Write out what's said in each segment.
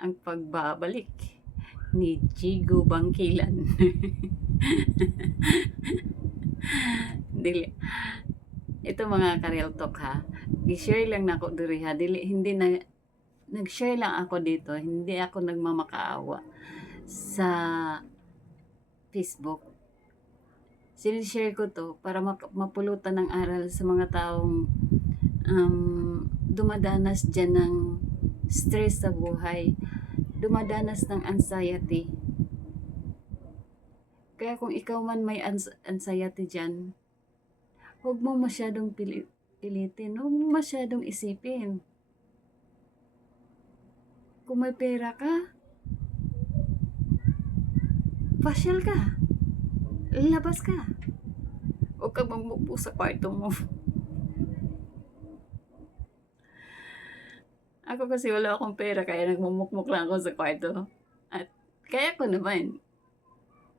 ang pagbabalik ni Jigo Bangkilan. Dili. Ito mga ka-real talk ha. Gi-share lang na ako diri ha. Dili, hindi na, nag-share lang ako dito. Hindi ako nagmamakaawa sa Facebook. Sinishare ko to para mapulutan ng aral sa mga taong dumadanas dyan ng stress sa buhay, dumadanas ng anxiety. Kaya kung ikaw man may anxiety dyan, huwag mo masyadong pilitin, huwag mo masyadong isipin. Kung may pera ka, pasyal ka, labas ka. Huwag ka magmupo sa kwarto mo. Ako kasi wala akong pera kaya nagmumukmuk lang ako sa kwarto. At kaya ko naman,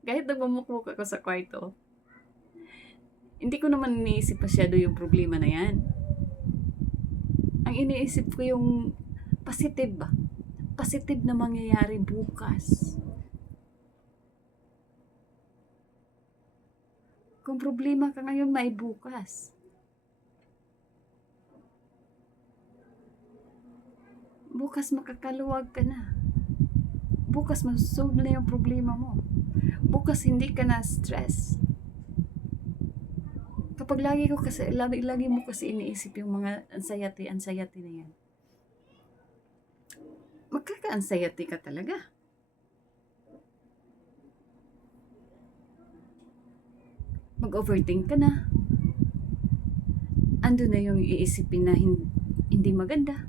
kahit nagmumukmuk ako sa kwarto, hindi ko naman iniisip masyado yung problema na yan. Ang iniisip ko yung positive ba? Positive na mangyayari bukas. Kung problema ka ngayon, may bukas. Bukas makakaluwag ka na. Bukas masolve na yung problema mo. Bukas hindi ka na stress. Kapag lagi mo kasi iniisip yung mga anxiety na yan, magkaka-anxiety ka talaga. Mag-overthink ka na. Ando na yung iisipin na hindi maganda.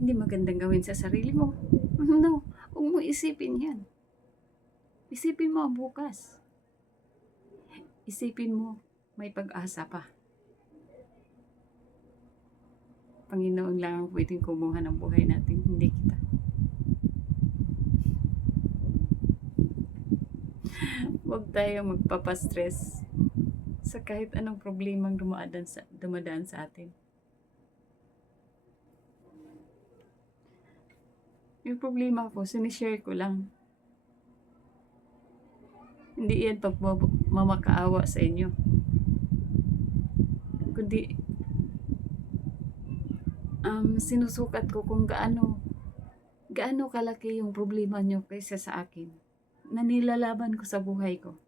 Hindi magandang gawin sa sarili mo. No, huwag mo isipin yan. Isipin mo ang bukas. Isipin mo may pag-asa pa. Panginoon lang ang pwedeng kumuha ng buhay natin, hindi kita. Huwag tayong magpapastress sa kahit anong problemang dumadaan sa atin. Yung problema ko, sinishare ko lang. Hindi yan pagmamakaawa sa inyo. Kundi, sinusukat ko kung gaano kalaki yung problema nyo kaysa sa akin na nilalaban ko sa buhay ko.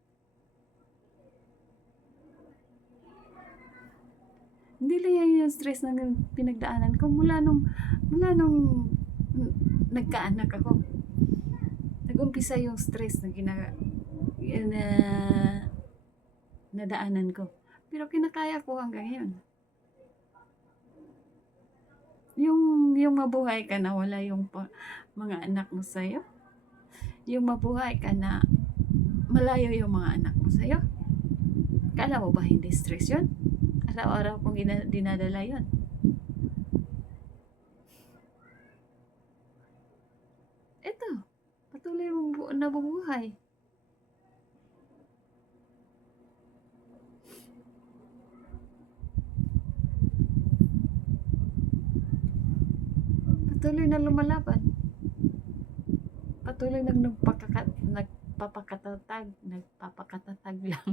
Hindi lang yan yung stress na pinagdaanan ko mula nung nagkaanak ako. Nag-umpisa yung stress na nadaanan ko. Pero kinakaya ko hanggang ngayon. Yung mabuhay ka na wala yung mga anak mo sa'yo. Yung mabuhay ka na malayo yung mga anak mo sa'yo. Kala mo ba hindi stress yun? Araw-araw kong dinadala yun. Ito, patuloy mong nabubuhay. Patuloy na lumalaban. Patuloy nagpapakatatag lang.